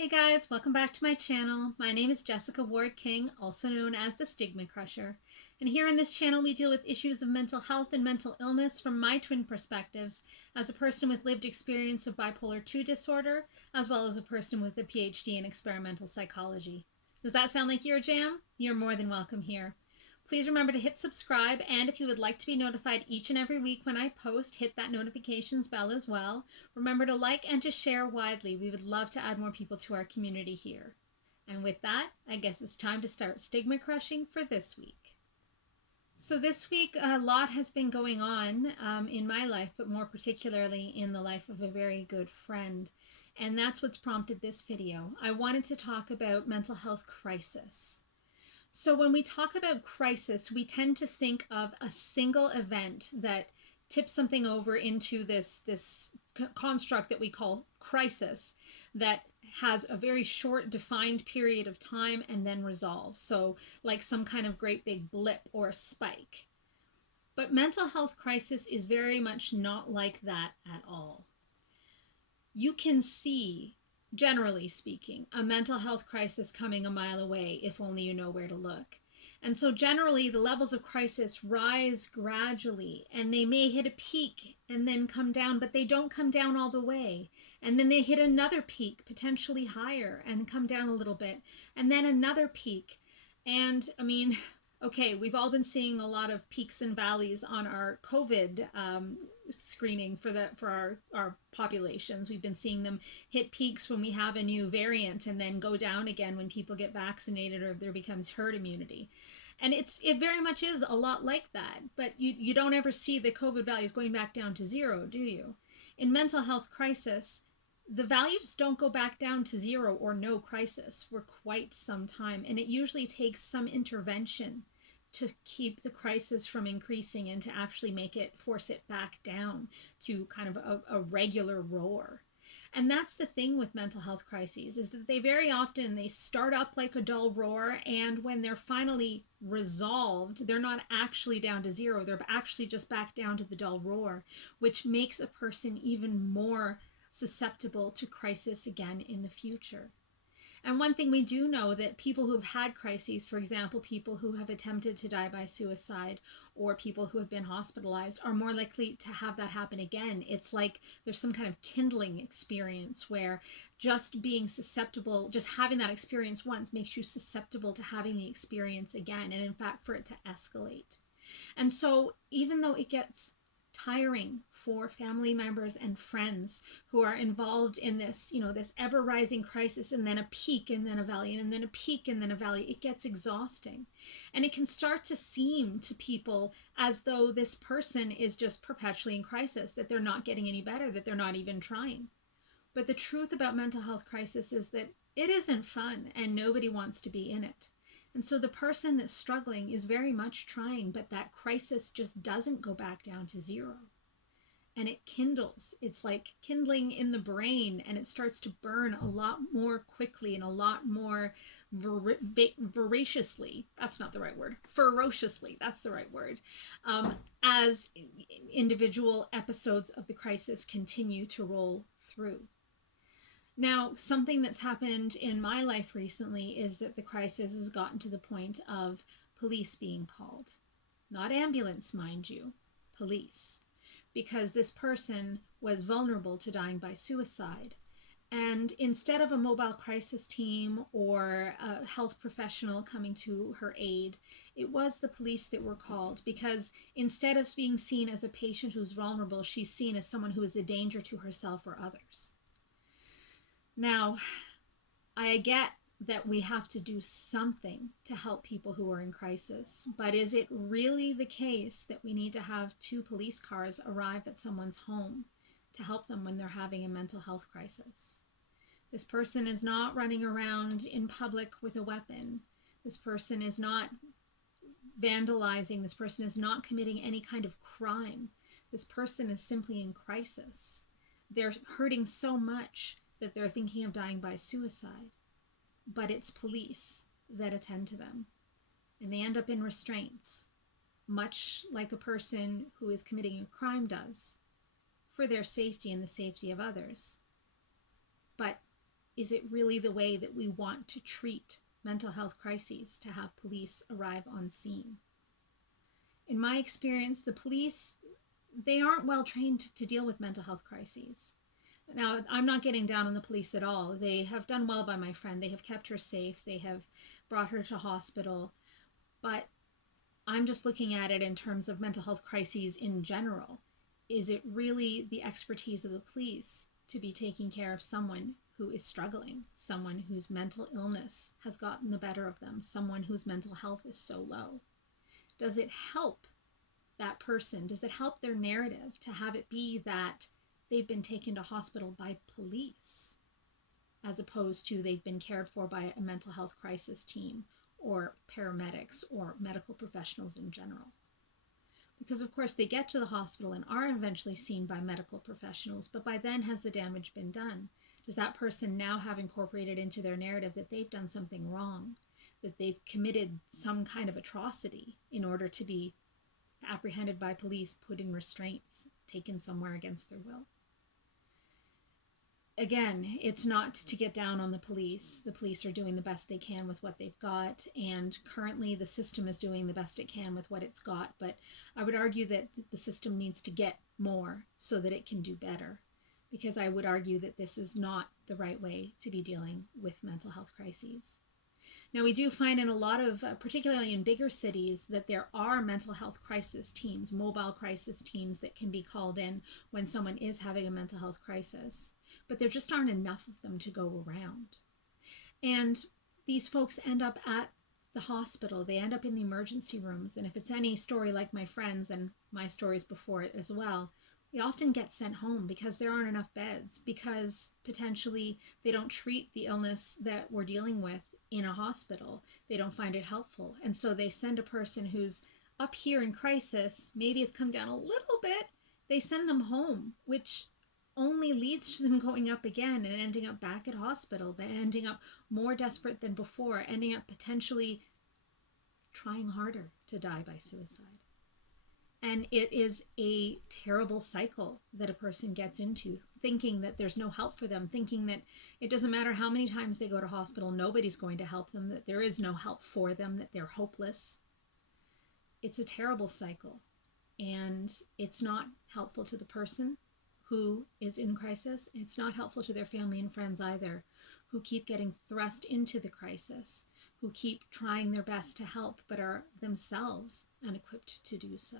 Hey guys, welcome back to my channel. My name is Jessica Ward King, also known as the Stigma Crusher. And here on this channel, we deal with issues of mental health and mental illness from my twin perspectives as a person with lived experience of bipolar 2 disorder, as well as a person with a PhD in experimental psychology. Does that sound like your jam? You're more than welcome here. Please remember to hit subscribe, and if you would like to be notified each and every week when I post, hit that notifications bell as well. Remember to like and to share widely. We would love to add more people to our community here. And with that, I guess it's time to start stigma crushing for this week. So this week, a lot has been going on in my life, but more particularly in the life of a very good friend. And that's what's prompted this video. I wanted to talk about mental health crisis. So when we talk about crisis, we tend to think of a single event that tips something over into this construct that we call crisis that has a very short defined period of time and then resolves. So like some kind of great big blip or a spike. But mental health crisis is very much not like that at all. You can see, generally speaking, a mental health crisis coming a mile away if only you know where to look. And so generally the levels of crisis rise gradually, and they may hit a peak and then come down, but they don't come down all the way. And then they hit another peak, potentially higher, and come down a little bit, and then another peak. And I mean, okay, we've all been seeing a lot of peaks and valleys on our COVID screening for our populations. We've been seeing them hit peaks when we have a new variant and then go down again when people get vaccinated or there becomes herd immunity. And it very much is a lot like that, but you don't ever see the COVID values going back down to zero, do you? In mental health crisis, the values don't go back down to zero or no crisis for quite some time, and it usually takes some intervention to keep the crisis from increasing and to actually force it back down to kind of a regular roar. And that's the thing with mental health crises, is that they start up like a dull roar, and when they're finally resolved, they're not actually down to zero, they're actually just back down to the dull roar, which makes a person even more susceptible to crisis again in the future. And one thing we do know, that people who have had crises, for example, people who have attempted to die by suicide or people who have been hospitalized, are more likely to have that happen again. It's like there's some kind of kindling experience where just being susceptible, just having that experience once makes you susceptible to having the experience again, and in fact for it to escalate. And so even though it gets tiring for family members and friends who are involved in this, this ever rising crisis, and then a peak and then a valley and then a peak and then a valley, it gets exhausting. And it can start to seem to people as though this person is just perpetually in crisis, that they're not getting any better, that they're not even trying. But the truth about mental health crisis is that it isn't fun and nobody wants to be in it. And so the person that's struggling is very much trying, but that crisis just doesn't go back down to zero. And it kindles. It's like kindling in the brain, and it starts to burn a lot more quickly and a lot more voraciously. That's not the right word. Ferociously, that's the right word. As individual episodes of the crisis continue to roll through. Now, something that's happened in my life recently is that the crisis has gotten to the point of police being called. Not ambulance, mind you, police. Because this person was vulnerable to dying by suicide. And instead of a mobile crisis team or a health professional coming to her aid, it was the police that were called, because instead of being seen as a patient who's vulnerable, she's seen as someone who is a danger to herself or others. Now, I get that we have to do something to help people who are in crisis, but is it really the case that we need to have 2 police cars arrive at someone's home to help them when they're having a mental health crisis? This person is not running around in public with a weapon. This person is not vandalizing. This person is not committing any kind of crime. This person is simply in crisis. They're hurting so much that they're thinking of dying by suicide, but it's police that attend to them, and they end up in restraints, much like a person who is committing a crime does, for their safety and the safety of others. But is it really the way that we want to treat mental health crises, to have police arrive on scene? In my experience, the police, they aren't well trained to deal with mental health crises. Now, I'm not getting down on the police at all. They have done well by my friend. They have kept her safe. They have brought her to hospital. But I'm just looking at it in terms of mental health crises in general. Is it really the expertise of the police to be taking care of someone who is struggling, someone whose mental illness has gotten the better of them, someone whose mental health is so low? Does it help that person? Does it help their narrative to have it be that they've been taken to hospital by police, as opposed to they've been cared for by a mental health crisis team or paramedics or medical professionals in general? Because of course they get to the hospital and are eventually seen by medical professionals, but by then has the damage been done? Does that person now have incorporated into their narrative that they've done something wrong, that they've committed some kind of atrocity in order to be apprehended by police, put in restraints, taken somewhere against their will? Again, it's not to get down on the police. The police are doing the best they can with what they've got, and currently the system is doing the best it can with what it's got, but I would argue that the system needs to get more so that it can do better, because I would argue that this is not the right way to be dealing with mental health crises. Now, we do find in a lot of, particularly in bigger cities, that there are mental health crisis teams, mobile crisis teams that can be called in when someone is having a mental health crisis. But there just aren't enough of them to go around. And these folks end up at the hospital. They end up in the emergency rooms. And if it's any story like my friend's and my stories before it as well, we often get sent home because there aren't enough beds, because potentially they don't treat the illness that we're dealing with in a hospital. They don't find it helpful. And so they send a person who's up here in crisis, maybe has come down a little bit, they send them home, which only leads to them going up again and ending up back at hospital, but ending up more desperate than before, ending up potentially trying harder to die by suicide. And it is a terrible cycle that a person gets into, thinking that there's no help for them, thinking that it doesn't matter how many times they go to hospital, nobody's going to help them, that there is no help for them, that they're hopeless. It's a terrible cycle, and it's not helpful to the person who is in crisis. It's not helpful to their family and friends either, who keep getting thrust into the crisis, who keep trying their best to help but are themselves unequipped to do so.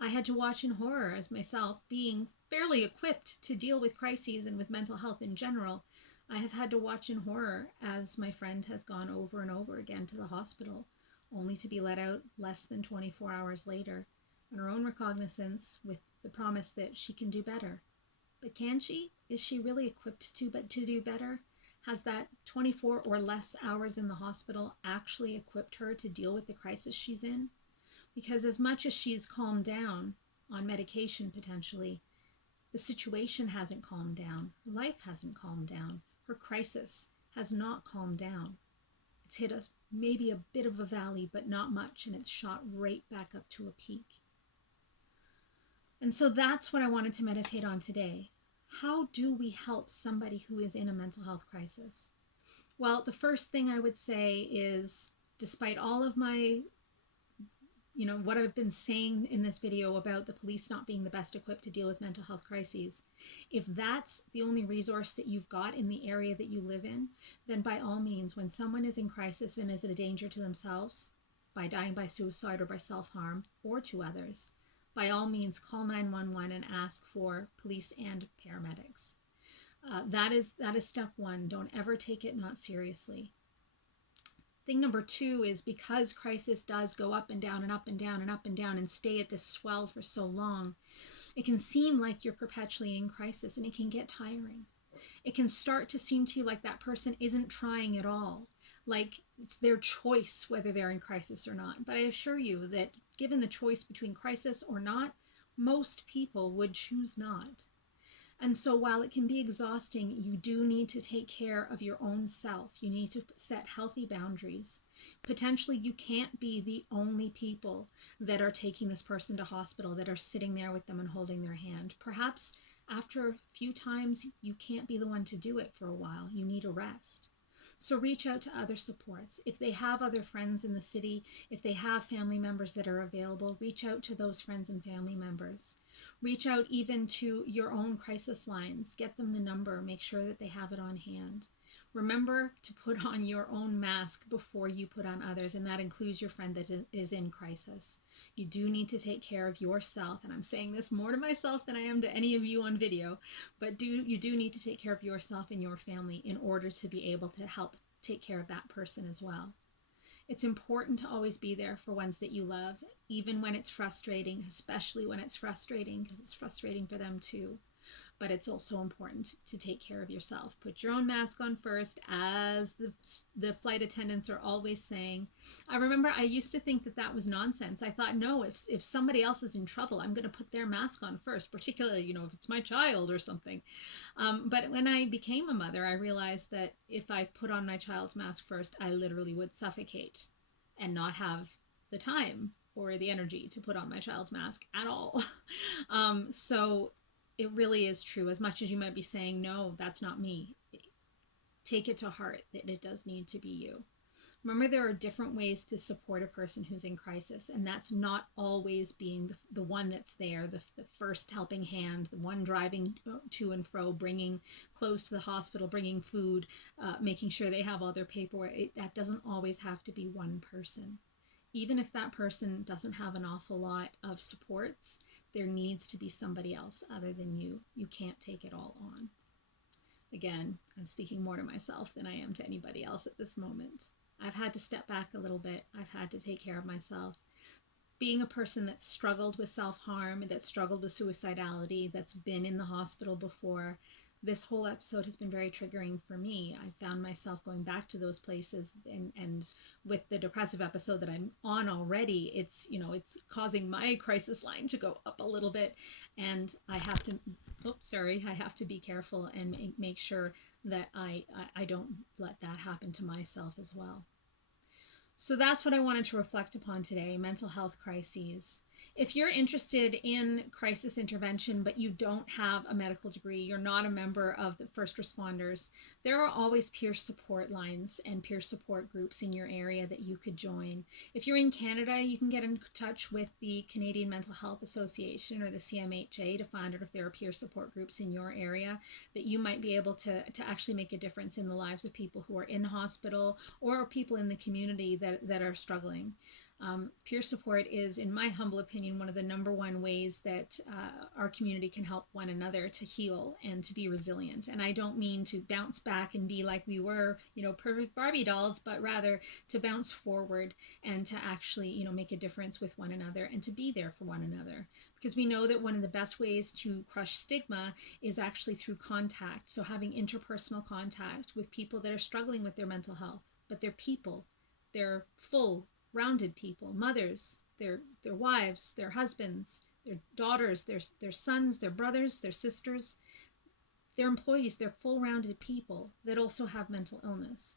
I had to watch in horror as myself, being fairly equipped to deal with crises and with mental health in general. I have had to watch in horror as my friend has gone over and over again to the hospital, only to be let out less than 24 hours later on her own recognizance, with the promise that she can do better. But can she? Is she really equipped to do better? Has that 24 or less hours in the hospital actually equipped her to deal with the crisis she's in? Because as much as she's calmed down on medication potentially, the situation hasn't calmed down. Her life hasn't calmed down. Her crisis has not calmed down. It's hit maybe a bit of a valley, but not much, and it's shot right back up to a peak. And so that's what I wanted to meditate on today. How do we help somebody who is in a mental health crisis? Well, the first thing I would say is, despite all of my, what I've been saying in this video about the police not being the best equipped to deal with mental health crises, if that's the only resource that you've got in the area that you live in, then by all means, when someone is in crisis and is a danger to themselves, by dying by suicide or by self-harm, or to others, by all means, call 911 and ask for police and paramedics. That is step one. Don't ever take it not seriously. Thing number two is, because crisis does go up and down and up and down and up and down and stay at this swell for so long, it can seem like you're perpetually in crisis, and it can get tiring. It can start to seem to you like that person isn't trying at all, like it's their choice whether they're in crisis or not. But I assure you that given the choice between crisis or not, most people would choose not. And so while it can be exhausting, you do need to take care of your own self. You need to set healthy boundaries. Potentially, you can't be the only people that are taking this person to hospital, that are sitting there with them and holding their hand. Perhaps After a few times, you can't be the one to do it for a while. You need a rest. So reach out to other supports. If they have other friends in the city, if they have family members that are available, reach out to those friends and family members. Reach out even to your own crisis lines. Get them the number. Make sure that they have it on hand. Remember to put on your own mask before you put on others, and that includes your friend that is in crisis. You do need to take care of yourself, and I'm saying this more to myself than I am to any of you on video, but you do need to take care of yourself and your family in order to be able to help take care of that person as well. It's important to always be there for ones that you love, even when it's frustrating, especially when it's frustrating, because it's frustrating for them too. But it's also important to take care of yourself. Put your own mask on first, as the flight attendants are always saying. I remember I used to think that that was nonsense. I thought, no, if somebody else is in trouble, I'm going to put their mask on first, particularly, if it's my child or something. But when I became a mother, I realized that if I put on my child's mask first, I literally would suffocate and not have the time or the energy to put on my child's mask at all. So it really is true. As much as you might be saying, no, that's not me, take it to heart that it does need to be you. Remember, there are different ways to support a person who's in crisis, and that's not always being the one that's there, the first helping hand, the one driving to and fro, bringing clothes to the hospital, bringing food, making sure they have all their paperwork. That doesn't always have to be one person. Even if that person doesn't have an awful lot of supports, there needs to be somebody else other than you. You can't take it all on. Again, I'm speaking more to myself than I am to anybody else at this moment. I've had to step back a little bit. I've had to take care of myself. Being a person that's struggled with self-harm, that's struggled with suicidality, that's been in the hospital before, this whole episode has been very triggering for me. I found myself going back to those places, and with the depressive episode that I'm on already, it's causing my crisis line to go up a little bit, and I have to be careful and make sure that I don't let that happen to myself as well. So that's what I wanted to reflect upon today, mental health crises. If you're interested in crisis intervention, but you don't have a medical degree, you're not a member of the first responders, there are always peer support lines and peer support groups in your area that you could join. If you're in Canada, you can get in touch with the Canadian Mental Health Association or the CMHA to find out if there are peer support groups in your area that you might be able to actually make a difference in the lives of people who are in hospital or people in the community that are struggling. Peer support is, in my humble opinion, one of the number one ways that our community can help one another to heal and to be resilient. And I don't mean to bounce back and be like we were, perfect Barbie dolls, but rather to bounce forward and to actually, make a difference with one another and to be there for one another. Because we know that one of the best ways to crush stigma is actually through contact. So having interpersonal contact with people that are struggling with their mental health, but they're people, they're full, rounded people, mothers, their wives, their husbands, their daughters, their sons, their brothers, their sisters, their employees. They're full rounded people that also have mental illness.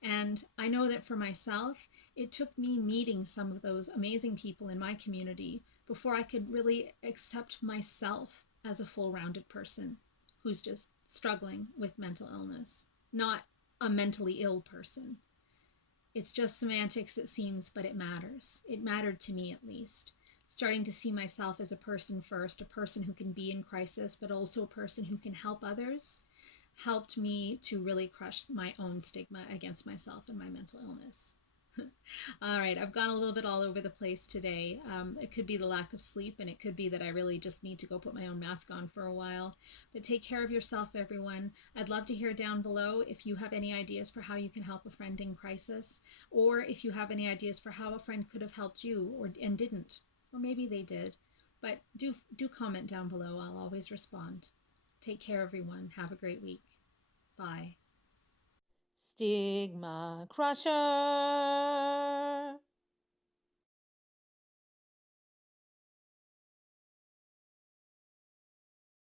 And I know that for myself, it took me meeting some of those amazing people in my community before I could really accept myself as a full rounded person who's just struggling with mental illness, not a mentally ill person. It's just semantics, it seems, but it matters. It mattered to me, at least. Starting to see myself as a person first, a person who can be in crisis, but also a person who can help others, helped me to really crush my own stigma against myself and my mental illness. All right, I've gone a little bit all over the place today. It could be the lack of sleep, and it could be that I really just need to go put my own mask on for a while. But take care of yourself, everyone. I'd love to hear down below if you have any ideas for how you can help a friend in crisis, or if you have any ideas for how a friend could have helped you and didn't, or maybe they did. But do comment down below. I'll always respond. Take care, everyone. Have a great week. Bye. Stigma Crusher.